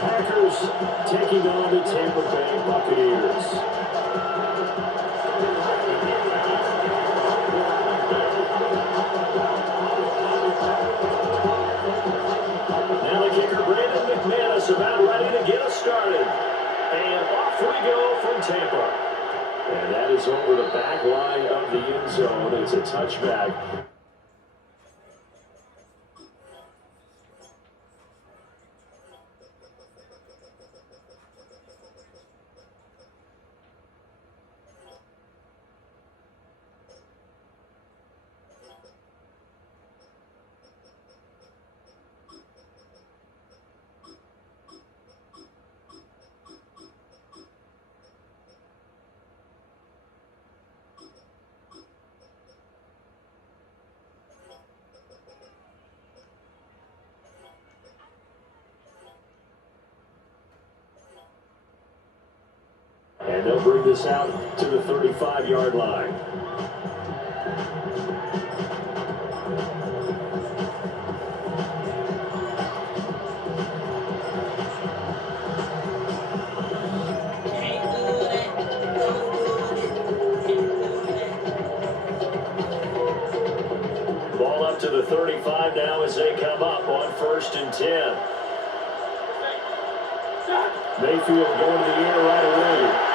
Packers taking on the Tampa Bay Buccaneers. Now the kicker, Brandon McManus, about ready to get us started. And off we go from Tampa. And that is over the back line of the end zone. It's a touchback. And they'll bring this out to the 35-yard line. Ball up to the 35 now as they come up on 1st and 10. Mayfield going to the air right away.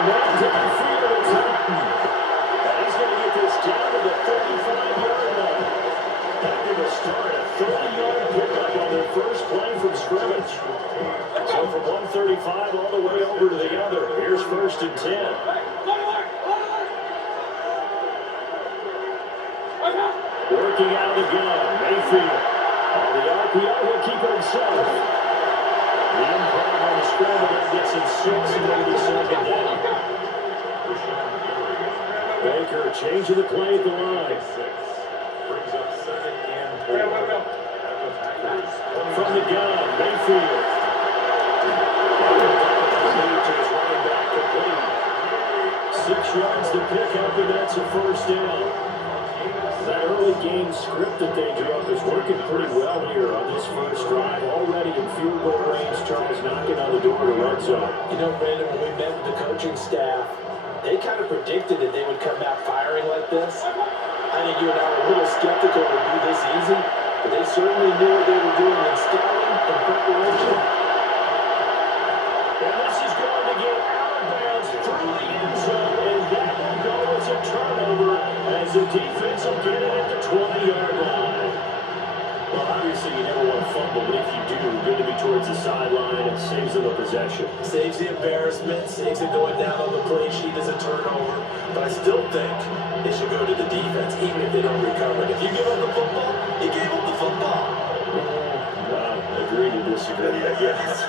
Down to Mayfield. It's Hutton. And he's going to get this down to the 35-yard line. After the start, a 30-yard pickup on their first play from scrimmage. So from 135 all the way over to the other. Here's 1st and 10. Working out of the gun, Mayfield. On the RPO, he'll keep it himself. The improv on the scramble, that gets him 6 and maybe 2nd down. Baker changing the play at the line. Brings up 2nd and 4. From the gun, Mayfield. To his running back complete. 6 yards to pick up, and that's a 1st down. That early game script that they drew up is working pretty well here on this first drive. Already in field goal range, Charles knocking on the door to red zone. You know, Brandon, when we met with the coaching staff, they kind of predicted that they would come out firing like this. I think you and I were a little skeptical it would be this easy, but they certainly knew what they were doing in scouting and preparation. And this is going to get out of bounds through the end zone, and that will go as a turnover as the defense will get it at the 20-yard line. Well, obviously you never want to fumble, but if you do, good to be towards the sideline. It saves them a possession. Saves the embarrassment, saves it going down on the play sheet as a turnover. But I still think they should go to the defense, even if they don't recover it. If you give up the football, you gave up the football. Agree to disagree, I guess.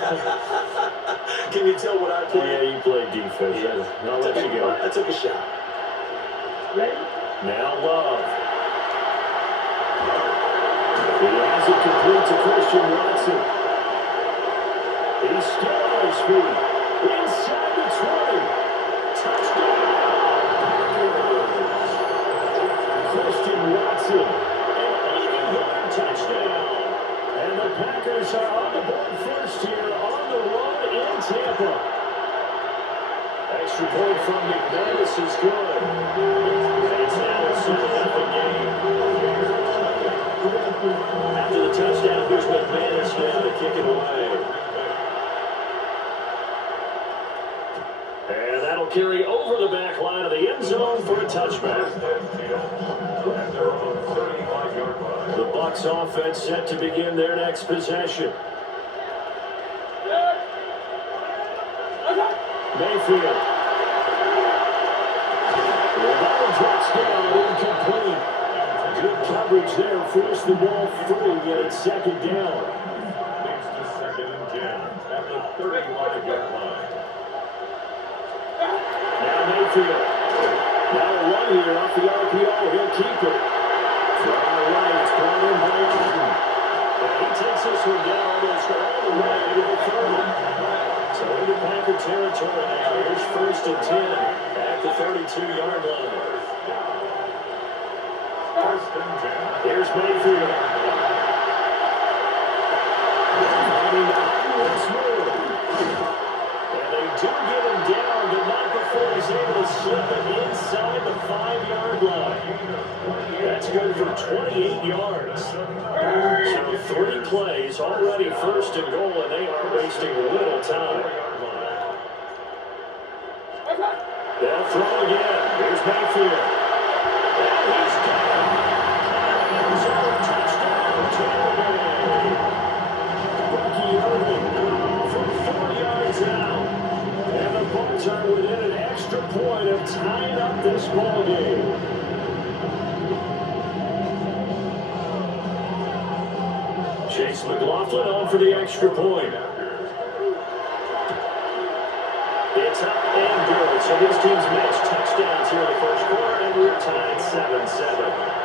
Can you tell what I played? Yeah, you played defense. Yeah. I'll let you go. I took a shot. Now Love. He has it complete to Christian Watson. He's still on his feet. Inside the 20. Touchdown. Christian Watson. An 80-yard touchdown. And the Packers are on the board first here on the road in Tampa. Extra point from McManus is good. It's now a 7-0 game. After the touchdown, here's McManus now to kick it away. And that'll carry over the back line of the end zone for a touchback. The Bucs offense set to begin their next possession. Mayfield. Touchdown, incomplete. Good coverage there, forced the ball free, and it's 2nd down. Leads to 2nd and 10 at the 35-yard line. Now Mayfield. Now a run here off the RPO. He'll keep it. Far right, it's brought in by Hutton. And he takes this one down almost all the way to the 30. So into Packer territory now. Here's 1st and 10 at the 32-yard line. Here's Mayfield. plays, already first and goal, and they are wasting little time. They'll throw again. Here's Mayfield. And he's got it. He's over touchdown, Tampa Bay. Bucky Irving from 4 yards out. And the Bucs are within an extra point of tying up this ball game. Chase McLaughlin on for the extra point. It's up and good. So his team's matched touchdowns here in the first quarter, and we're tied 7-7.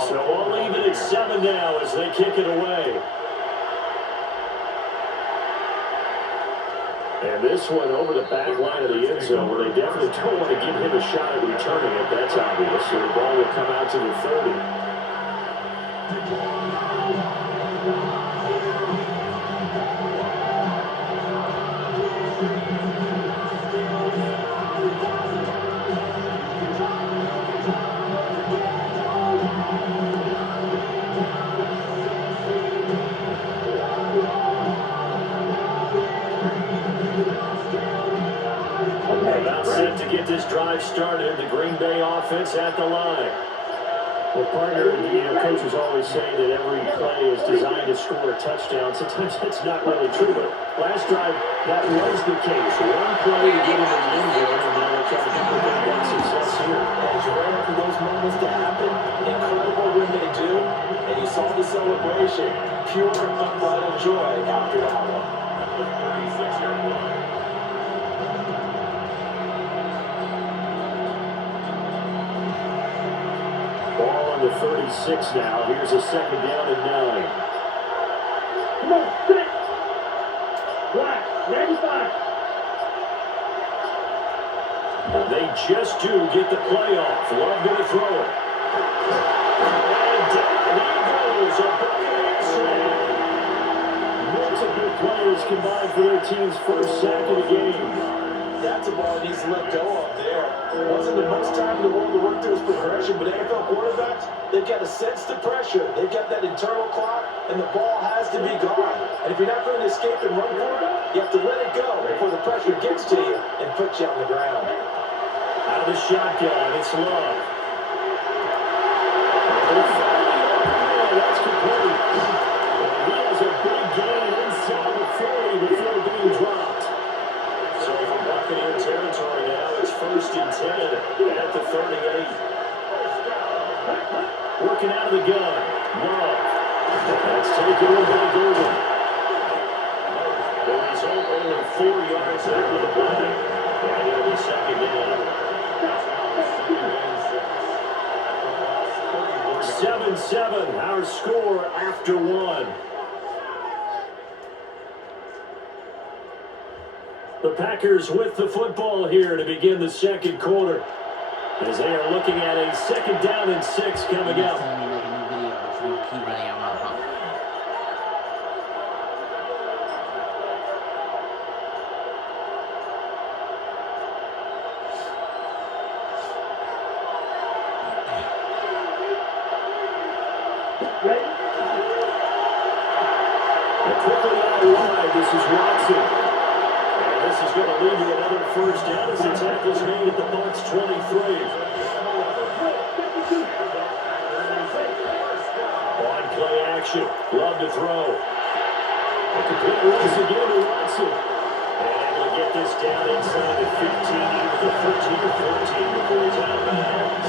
So we'll leave it at 7 now as they kick it away. And this one over the back line of the end zone where they definitely don't want to give him a shot at returning it. That's obvious. So the ball will come out to the 30. About set to get this drive started. The Greenbay offense at the line. Well, partner, coaches always say that every play is designed to score a touchdown. Sometimes that's not really true, but last drive, that was the case. One play to get him in the end zone, and now they're trying to duplicate that success here. It's rare for those moments to happen. Incredible when they do. And you saw the celebration. Pure, unbridled joy after that one. Ball on the 36 now. Here's a second down and 9. Come on, sit. Black, 95. They just do get the play off. Love going to throw it. And down he goes. A Buccaneers sack. Multiple players combined for their team's first sack of the game. That's a ball he needs to let go of there. Wasn't the most time in the world to work through his progression, but NFL quarterbacks, they've got to sense the pressure. They've got that internal clock, and the ball has to be gone. And if you're not going to escape and run for it, you have to let it go before the pressure gets to you and puts you on the ground. Out of the shotgun, it's Love. That's complete. He has a big gain inside the 40 before being dropped. So from Buccaneer territory now, it's 1st and 10 at the 38. Working out of the gun. Love. That's taken in by Golden. The result only 4 yards out of the play. And it'll be second down. 7-7, our score after 1. The Packers with the football here to begin the second quarter as they are looking at a second down and 6 coming up. Quickly out wide, this is Watson. And this is going to lead to another first down as the tackle's made at the Bucs 23. On play action, Love to throw. A complete race again to Watson. And able to get this down inside the 15, even the 13 or 14 before he's out of bounds.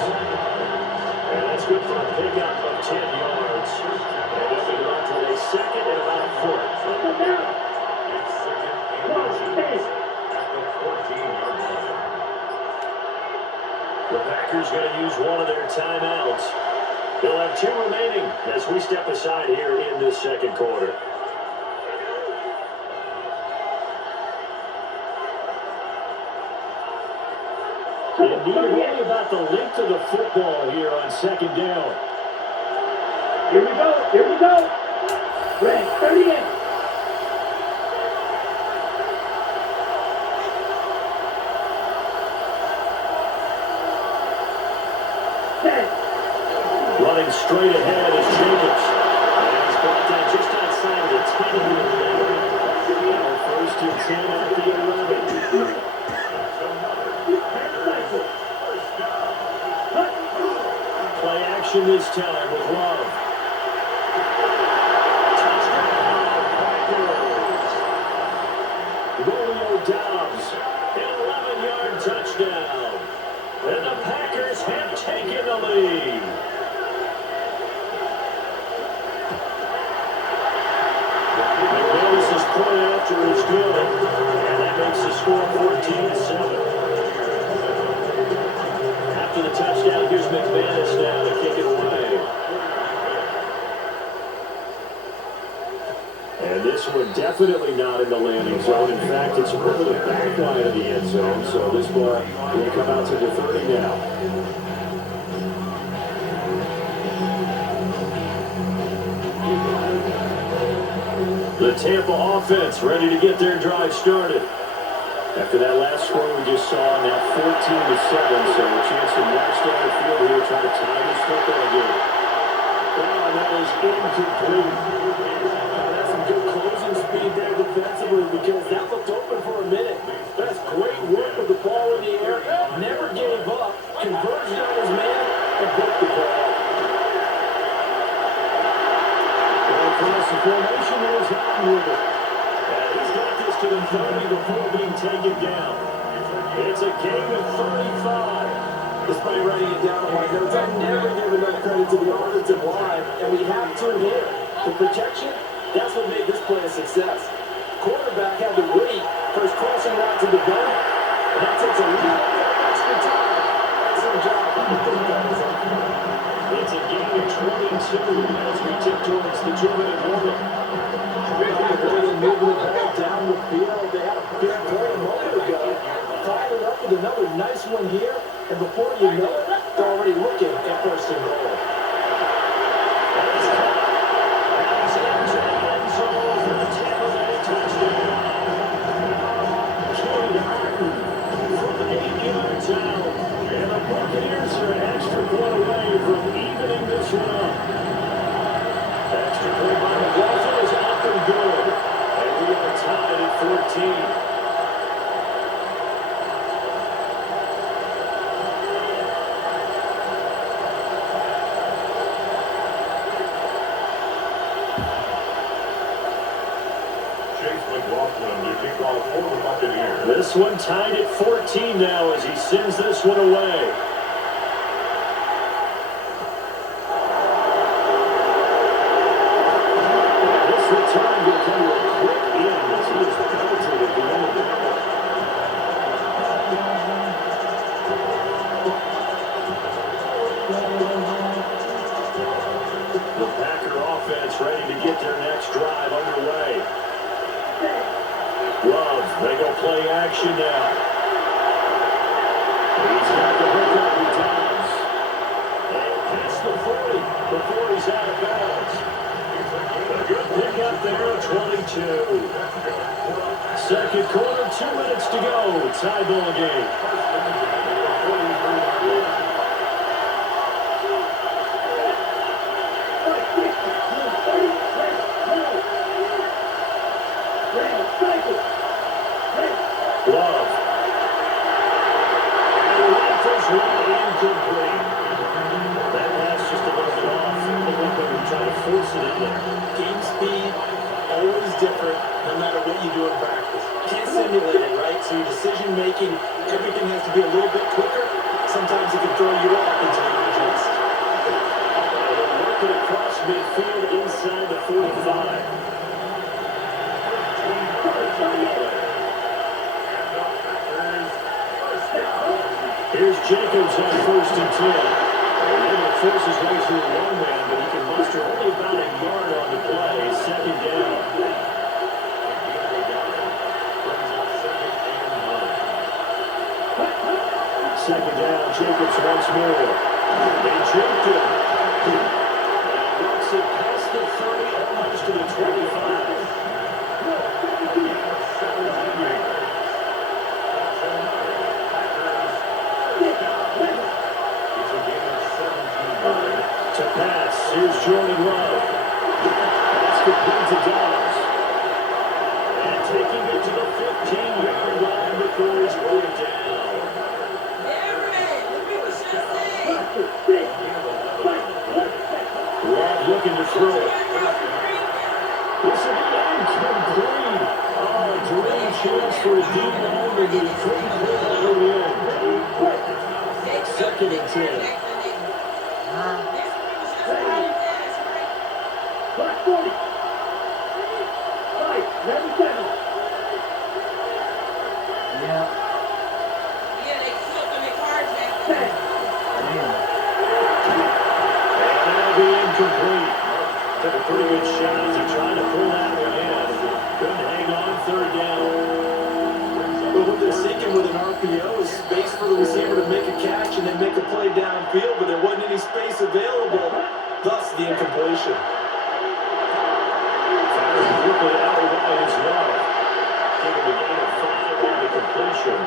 And that's good for a pickup of 10 yards. And they'll be left with a second and about a foot. The Packers going to use one of their timeouts. They'll have 2 remaining as we step aside here in this second quarter. In A need only about the length of the football here on second down. Here we go. Here we go. Red, 38. Running straight ahead is Jacobs. And he's brought down just outside of the 10-yard line. Now first and 10 at the 11. Play action this time with Love. Touchdown, Packers. Romeo Dobbs, an 11-yard touchdown. And the Packers have taken the lead. McManus's point after is good, and that makes the score 14-7. After the touchdown, here's McManus now to kick it away. And this one definitely not in the landing zone. In fact, it's over the back line of the end zone, so this ball will come out to the 30 now. The Tampa offense ready to get their drive started. After that last score we just saw, now 14-7, so a chance to march down the field here, try to tie this football game. Oh, that is incomplete. That's some good closing speed there defensively because that looked open for a minute. That's great work with the ball in the air. Never gave up. Conversion on his man and broke the ball. Across the formation, there's Allen with it. And he's got this to the 30 before being taken down. It's a game of 35. Despite writing it down on my notes, I never give enough credit to the offensive line, and we have two here. The protection, that's what made this play a success. Quarterback had to wait for his crossing route to develop, and that takes a little bit of extra time. Excellent job by the defense. It's a game of 22 as we tip towards the 2-minute warning. Moving the ball down the field. They had a big play a moment ago. Followed up with another nice one here, and before you know it, they're already looking at first and goal. And the Buccaneers are an extra point away from evening this one up. Extra point by McLaughlin is up and good. And we are tied at 14. This one tied at 14 now as he sends this one away. This return will come to a quick end as he is penalty at the end of the ball. The Packer offense ready to get their next drive underway. Love, they go play action now. He's got the hook up with Dobbs. And past the 40 before he's out of bounds. A good pick up there at 22. Second quarter, 2 minutes to go. Tie ball game. Love. And rifles one incomplete. That pass just a little bit off. Looked like they were trying to force it in there. Game speed, always different, no matter what you do in practice. Can't simulate it, right? So your decision making, everything has to be a little bit quicker. Sometimes it can throw you off until you adjust. Working across midfield inside the 45. Here's Jacobs on 1st and 10. And able to force his way through one man, but he can muster only about a yard on the play. Second down. Second down. once more. They jumped it. Walks it past the 30, almost to the 25. To pass, here's Jordan Love. That's complete to Dobbs. And taking it to the 15-yard line before he's brought down. Love looking to throw it. This will be incomplete. Oh, dream chance for a deep home, but he couldn't pull that one in. Second and 10. Black 40. Right, 97. Yeah. Ten. And that'll be incomplete. Took a pretty good shot as he tried to pull that one in. Couldn't hang on third down. But what they're seeking with an RPO is space for the receiver to make a catch and then make a play downfield, but there wasn't any space available, thus the incompletion. Quickly out of line is Love. Taking the gain of 5 on the completion.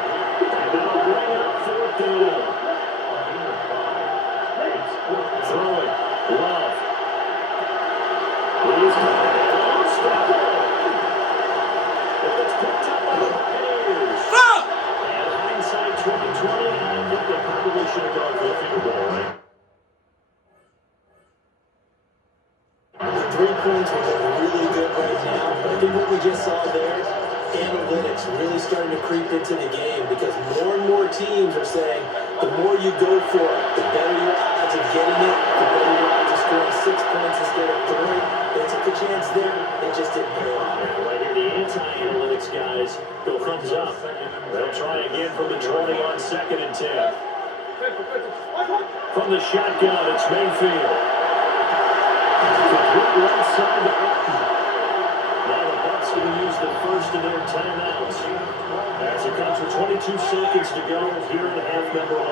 And that'll bring up fourth down. Throwing. Love. He's unstoppable. It's picked up by the Buccaneers. And hindsight 2020, I think they probably should have gone for the field goal, right? The 3 points were really good right now, but I think what we just saw there, analytics really starting to creep into the game because more and more teams are saying the more you go for it, the better your odds of getting it, the better your odds of scoring 6 points instead of 3. They took a chance there, it just didn't pay off. Right here, the anti-analytics guys go thumbs up. They'll try again from the 20 on second and 10. From the shotgun, it's Mayfield. Complete right side to Orton. Now the Bucs going to use the first of their timeouts. As it comes with 22 seconds to go here in half number 1.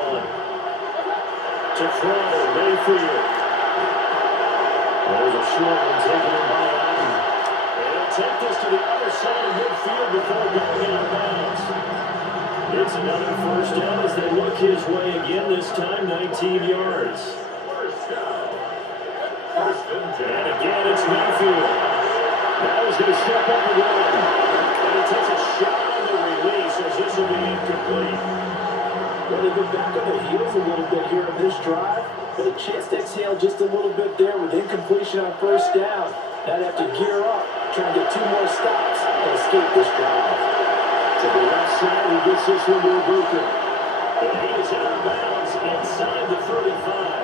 To throw, Mayfield. There's a short one taken in by Orton. And he'll take this to the other side of midfield before going out of bounds. It's another first down as they look his way again, this time 19 yards. And again, it's Mayfield. Now he's going to step up and run. And he takes a shot on the release as this will be incomplete. Well, they've been back on their heels a little bit here on this drive, but a chance to exhale just a little bit there with incompletion on first down. Now they have to gear up, try and get 2 more stops and escape this drive. To the left side, he gets this one to Booker. And he is out of bounds inside the 35.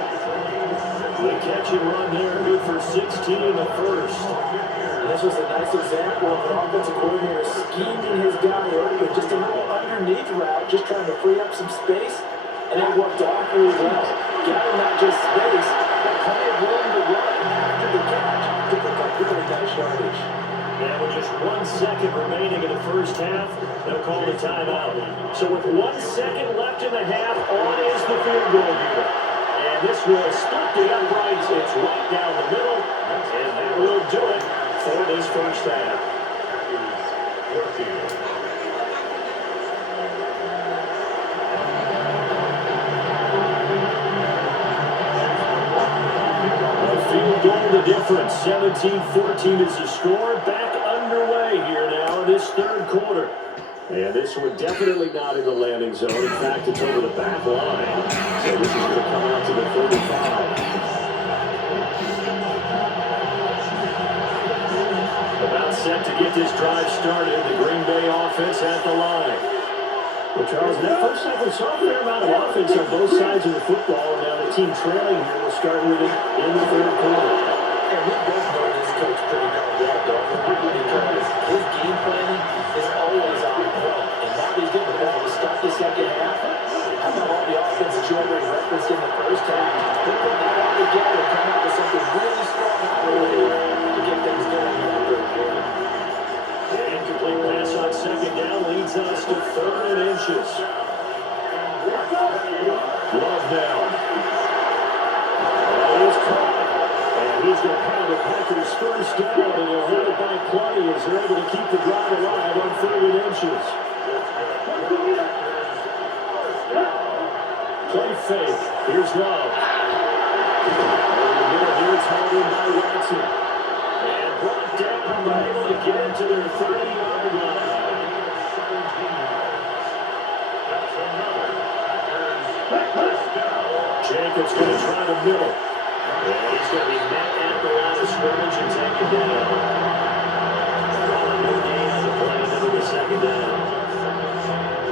The catch and run there, good for 16 in the first. And this was a nice example of an offensive coordinator scheming his guy earlier, just a little underneath route, just trying to free up some space, and it worked awfully well. Got him not just space, but plenty of room to run after the catch to pick up really nice yardage. And with just 1 second remaining in the first half, they'll call the timeout. So with 1 second left in the half, on is the field goal unit. And this will split the uprights. It's right down the middle. And that will do it for this first half. A field goal the difference. 17-14 is the score. Back underway here now in this third quarter. And this one definitely not in the landing zone. In fact, it's over the back line. So this is going to come out to the 35. About set to get this drive started. The Greenbay offense at the line. Well, Charles, that first half we saw a fair amount of offense on both sides of the football. And now the team trailing here will start with it in the third quarter. And we both know this coach pretty darn well, don't we? Because his game planning is always on point. And now he's getting the ball to start the second half. How about all the offense that you already referenced in the first half? They put that all together and come out with something really strong to get things going in the third quarter. The incomplete pass on second down leads us to 3rd and inches. Love now. He's going to have the Packers first down, and they'll have it by plenty as they're able to keep the drive alive on 3rd inches. Play fake. Here's Love. Over the middle here, it's held in by Watson. And brought down, but able to get it to their 30-yard line. Jacobs going to try the middle. And he's going to be met at the line of scrimmage and taken down. No gain on the play into the 2nd down.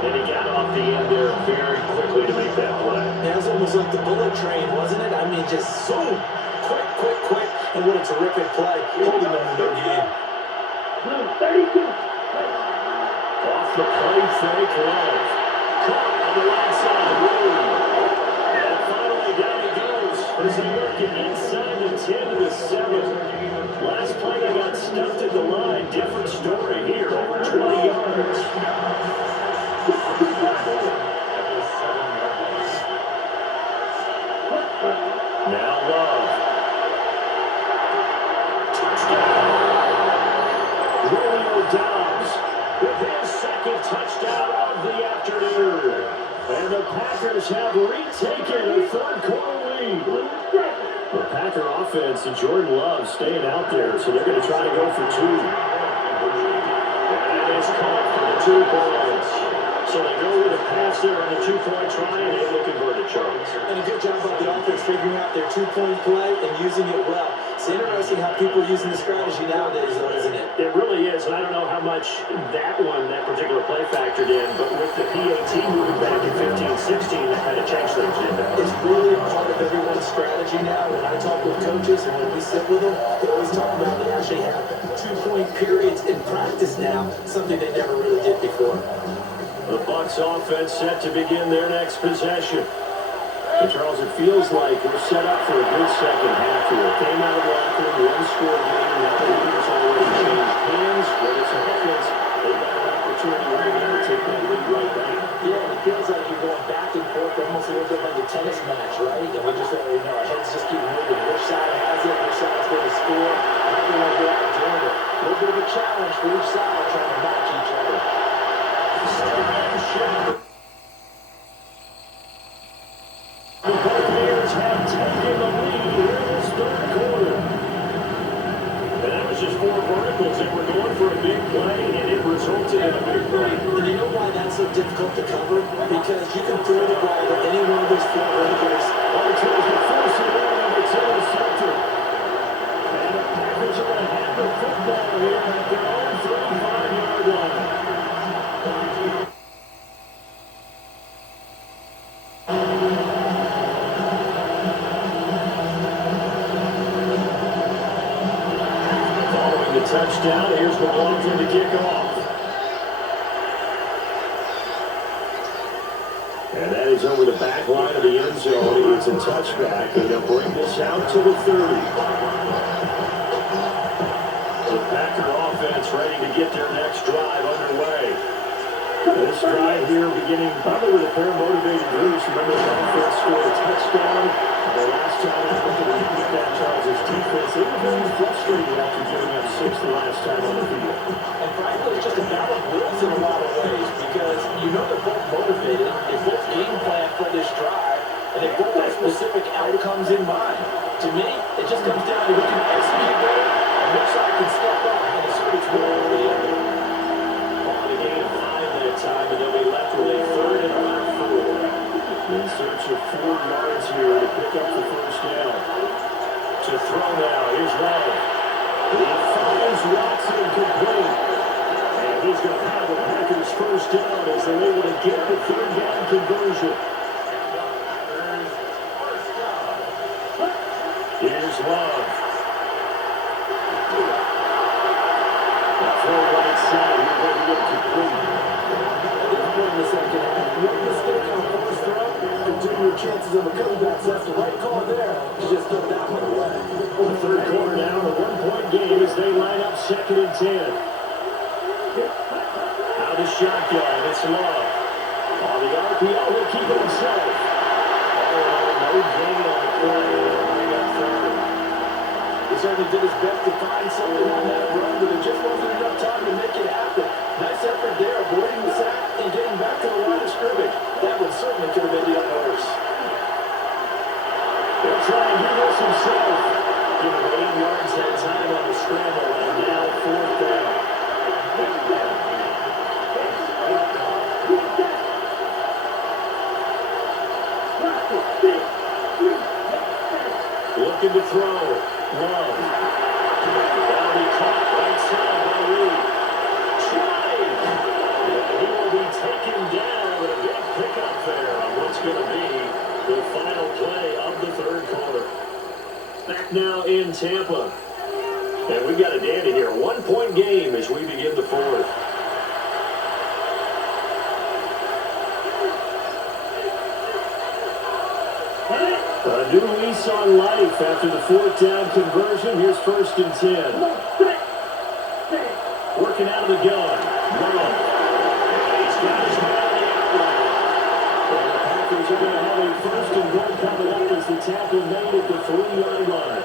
And he got off the end there very quickly to make that play. That was almost like the bullet train, wasn't it? I mean, just so quick. And what a terrific play. Holding them to no gain. 32. Off the play fake, Love. Caught on the right side, Rooney. And finally down he goes as they work it inside the 10 to the 7. Last play they got stuffed at the line. Different story here, over 20 yards. Now Love. Touchdown. Romeo Dobbs with his 2nd touchdown of the afternoon. And the Packers have retaken a 3rd quarter lead. The Packer offense and Jordan Love staying out there, so they're going to try to go for 2. And it's caught for the 2 points. So they go with a pass there on the 2-point try, and able to convert it, Charles. And a good job by the offense figuring out their 2-point play and using it well. It's interesting how people are using the strategy nowadays, though, isn't it? It really is, and I don't know how much that particular play factored in, but with the PAT moving back in 15-16, that kind of changed things, didn't it? It's really part of everyone's strategy now. When I talk with coaches and when we sit with them, they always talk about they actually have 2-point periods in practice now, something they never really did before. The Bucs offense set to begin their next possession. And Charles, it feels like we're set up for a good second half here. Came out of the locker room, 1-score game. Now the leaders already changed hands. Whether it's offense, they got an opportunity right now to take that lead right back. Yeah, it feels like you're going back and forth, almost a little bit like a tennis match, right? And we just already know our heads just keep moving. Which side has it? Which side's going to score? How do we want to go out and doing it? A little bit of a challenge for each side trying to match each other. The Buccaneers have taken the lead here in this 3rd quarter. And that was just 4 verticals that were going for a big play, and it resulted in a big play. And you know why that's so difficult to cover? Because you can throw the ball to any one of those 4 verticals. All it takes to force it in number 2 is center. And the Packers are going to have the football here at their own 35-yard line. Following the touchdown, here's McLaughlin to kick off. And that is over the back line of the end zone. It's a touchback, and they'll bring this out to the 30. The Packer offense ready to get their next drive underway. This drive here beginning probably with a pair of motivated groups. Remember, the offense scored a touchdown. The last time I looked at that, Charles' defense, they were very frustrated after giving up 6 the last time on the field. And frankly, it's just a battle of wills in a lot of ways because you know they're both motivated, they both game plan for this drive, and they both have specific outcomes in mind. To me, it just comes down to who can execute better and which side can step up and assert its role over the other. On a gain of 5 that time, and they'll be left with a 3rd and about 4. In search of 4 yards here to pick up the first down. To throw now, here's Love. He finds Watson complete. And he's going to have the Packers first down as they're able to get the 3rd down conversion. Here's Love. The throw right side, he's going to get complete. At this point in the second half, one mistake on the first throw could do your chances of a comeback. So that's the right call there to just throw that one away. The 3rd quarter now, a 1-point game as they line up 2nd and 10. Out of shotgun, it's Love. On the RPO, he'll keep it himself. Oh, no gain on the play. Bring up 3rd. certainly did his best to find something on that run, but it just wasn't enough time to make it happen. Nice effort there, avoiding the sack and getting back to the line of scrimmage. That one certainly could have been the worse. He'll try and do this himself. Give him 8 yards that time on the scramble, and now 4th down. Looking to throw. Love. That'll be caught right side by Reed. Drive. He will be taken down with a big pickup there on what's going to be the final play of the 3rd quarter. Back now in Tampa. And we've got a dandy here. 1-point game as we begin the 4th. A new lease on life after the 4th down conversion. Here's 1st and 10. Working out of the gun. Love. He's got his man on the outline. And the Packers are going to have a 1st and goal coming up as the tackle made at the 3-yard line.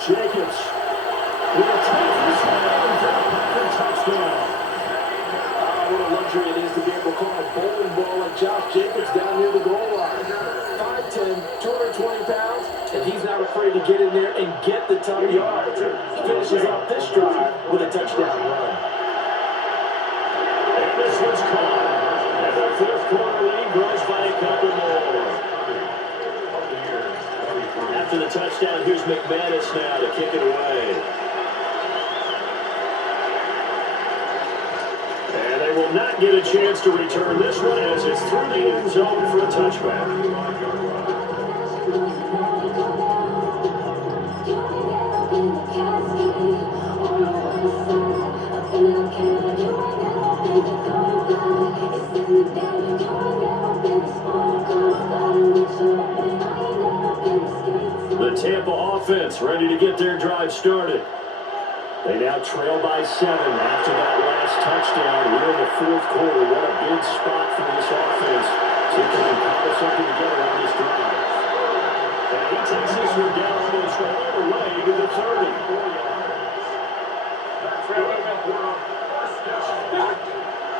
Jacobs will take this one for a Packer touchdown. What a luxury it is to be able to call a bowling ball like Josh Jacobs down near the goal line. 5'10", 220 pounds, and he's not afraid to get in there and get the tough yards. He finishes off this drive with a touchdown run. And this one's caught. And the 4th quarter lead grows by a couple more. After the touchdown, here's McManus now to kick it away. And they will not get a chance to return this one as it's through the end zone for a touchback. The Tampa offense ready to get their drive started. They now trail by 7 after that last touchdown. We're in the 4th quarter. What a big spot for this offense to cobble something together on this drive. And he takes this one down almost all the way to the 30.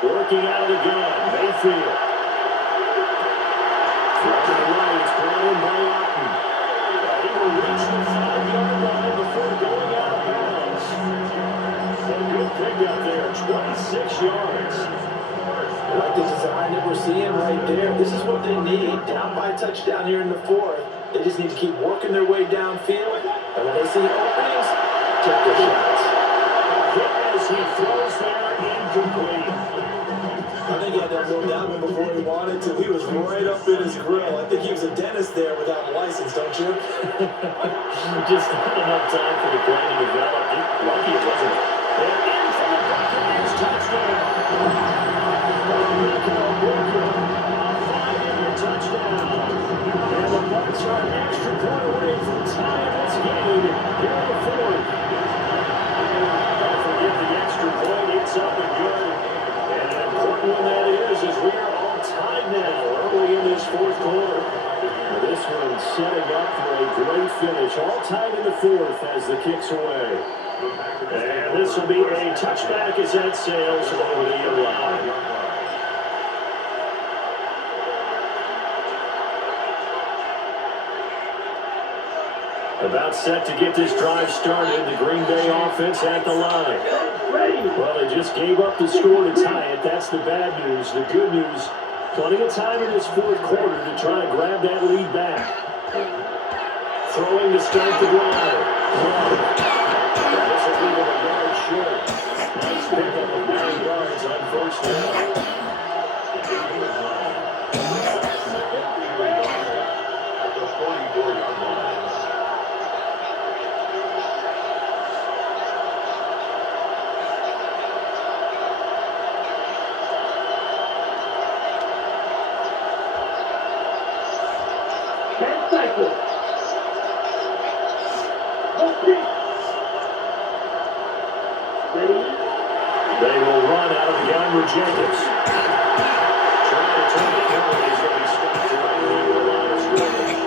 Working out of the gun, Mayfield. From the right, it's brought in by Otten. He will reach the 5-yard line before going out of bounds. A good pickup there, 26 yards. I like the design that we're seeing right there. This is what they need. Down by a touchdown here in the 4th. They just need to keep working their way downfield. And when they see openings, take their shots. Hit as he throws there, incomplete. I think he had that little down one before he wanted to. He was right up in his grill. I think he was a dentist there without a license, don't you? Just not enough time for the play to develop. Lucky it wasn't. And in for the Buccaneers touchdown. A 5-yard touchdown. And the Bucs are an extra point away from tying this game here in the 4th. Don't forget the extra point. It's up and good. And an important one that is, as we are all tied now early in this 4th quarter. This one setting up for a great finish. All tied in the 4th as the kick's away. And this will be a touchback as that sails over the end line. About set to get this drive started. The Green Bay offense at the line. Well, they just gave up the score to tie it. That's the bad news. The good news, plenty of time in this 4th quarter to try to grab that lead back. Throwing to start the drive. This will leave him a yard short. Nice pickup of 9 yards on 1st down. They will run out of the gun with Jacobs. Trying to turn the corner. He's going to be stopped right here on the line of scrimmage.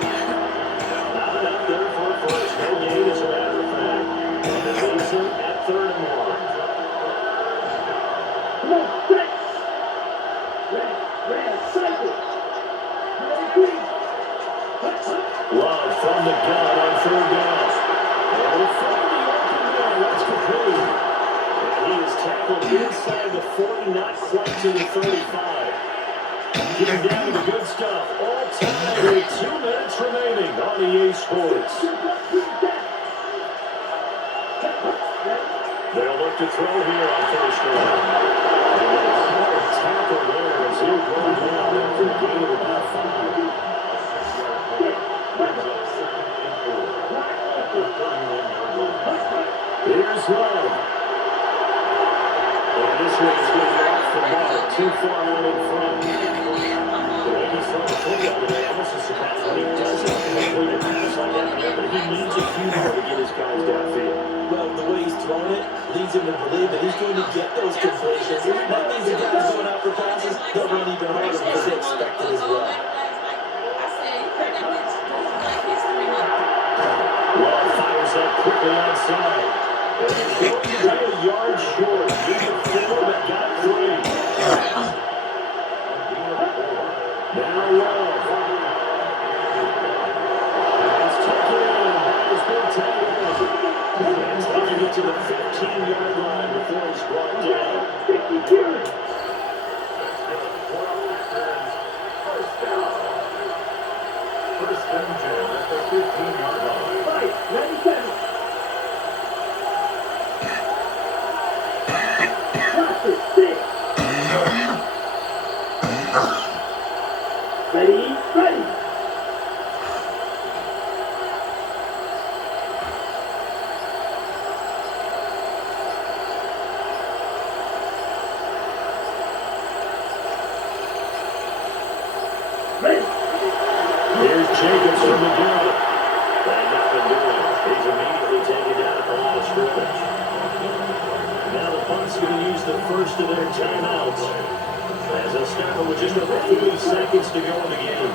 Love from the gun on third down. And they find the open man. That's complete. And he is tackled inside the 40, not quite to the 35. Getting down to the good stuff. All time with 2 minutes remaining on EA Sports. They'll look to throw here on first down. And a hard tackle there as he'll go down after a gain of about 5. Here's Love. And this one is going to be off the mark. Too far out in front. The way he's throwing the football today, almost a surprise when he doesn't complete a pass like that, but he needs a few more to get his guys downfield. Well, the way he's throwing it leads him to believe that he's going to get those completions. That means the guys going out for passes, they'll run even harder because they expect it as well. Love fires up quickly outside. And he's going to be a yard short. He's a 4 that got 3. Now Love. It's taken in. That has been taken in. And taking it to the 15-yard line before he's brought down. First and 10 at the 15-yard line. Right, 97. Cluster, 6. Ready, ready. Ready. Here's Jacobs from the gun. And nothing doing. He's immediately taken down at the line of scrimmage. Now the Bucs going to use the first of their timeouts. As they'll start with just over 40 seconds to go in the game.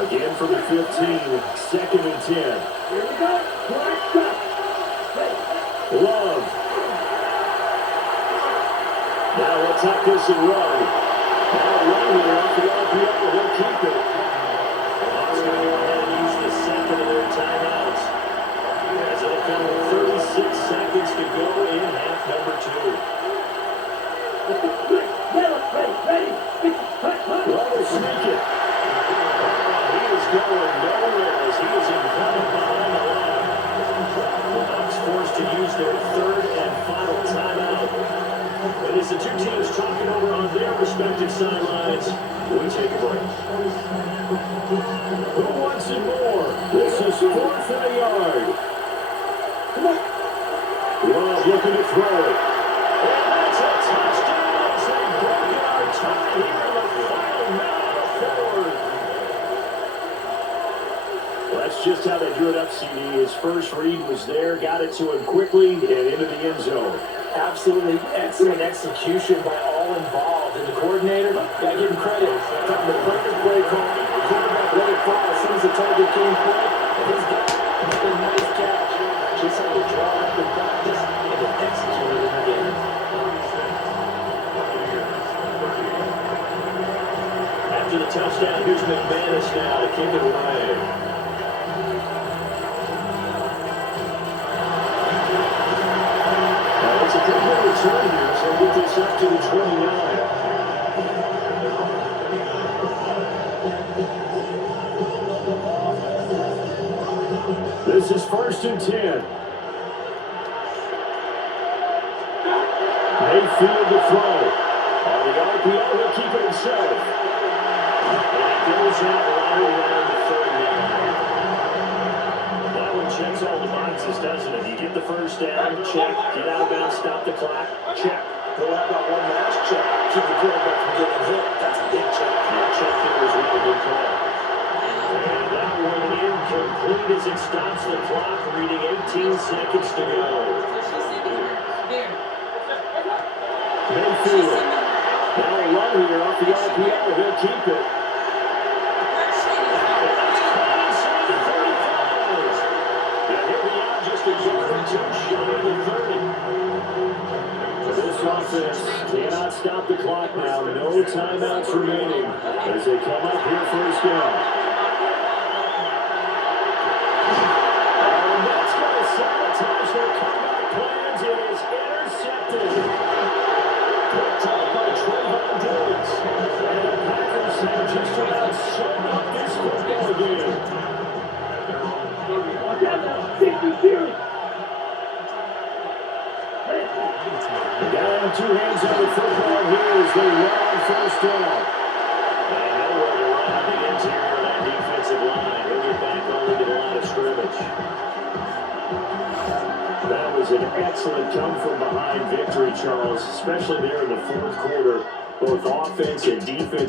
Again from the 15, 2nd and 10. Here we go. Black shot. Ready. Love. Now let's attack this and run. Now run here off the RPO. He'll keep it. The Bucs going to go ahead and use the second of their timeouts. As it'll come with 36 seconds to go in half number 2. Ready. Love will sneak it. He is going nowhere as he is invited behind the line. The Bucs forced to use their 3rd and final timeout. And as the two teams talking over on their respective sidelines, we take a break. Who wants it more? This is 4th and a yard. Come on. Love looking to throw it. And that's a touchdown as they've broken our tie here in the final minute of the 4th. Well, that's just how they drew it up, CD. His first read was there, got it to him quickly, and into the end zone. Absolutely excellent execution by all involved. And the coordinator, got to give him credit. Found the perfect play call. The quarterback let it fall as soon as the target came through. And he's got a nice catch. Just had to draw up in practice and then execute it in the game. After the touchdown, here's McManus now to kick it away. It's a good little return here, so we'll get this up to the 29. This is 1st and 10. Mayfield to throw. On the RPO, he'll keep it himself. And it goes out right around the 39. That one checks all the boxes, doesn't it? You get the first down, check. Get out of bounds, stop the clock, check. Well, how about one last check? Keep the quarterback from getting hit. That's a big check. That check there was really good call. And that one incomplete as it stops the clock, reading 18 seconds to go. Mayfield. Now a run here off the RPO. He'll keep it. And he'll be out just a yard or two shy of the 30. This offense cannot stop the clock now. No timeouts remaining as they come up here first down. two hands on the football here as they run first down. And nowhere to run on the interior of that defensive line. He'll get back only to the line of scrimmage. That was an excellent come-from-behind victory, Charles, especially there in the fourth quarter. Both offense and defense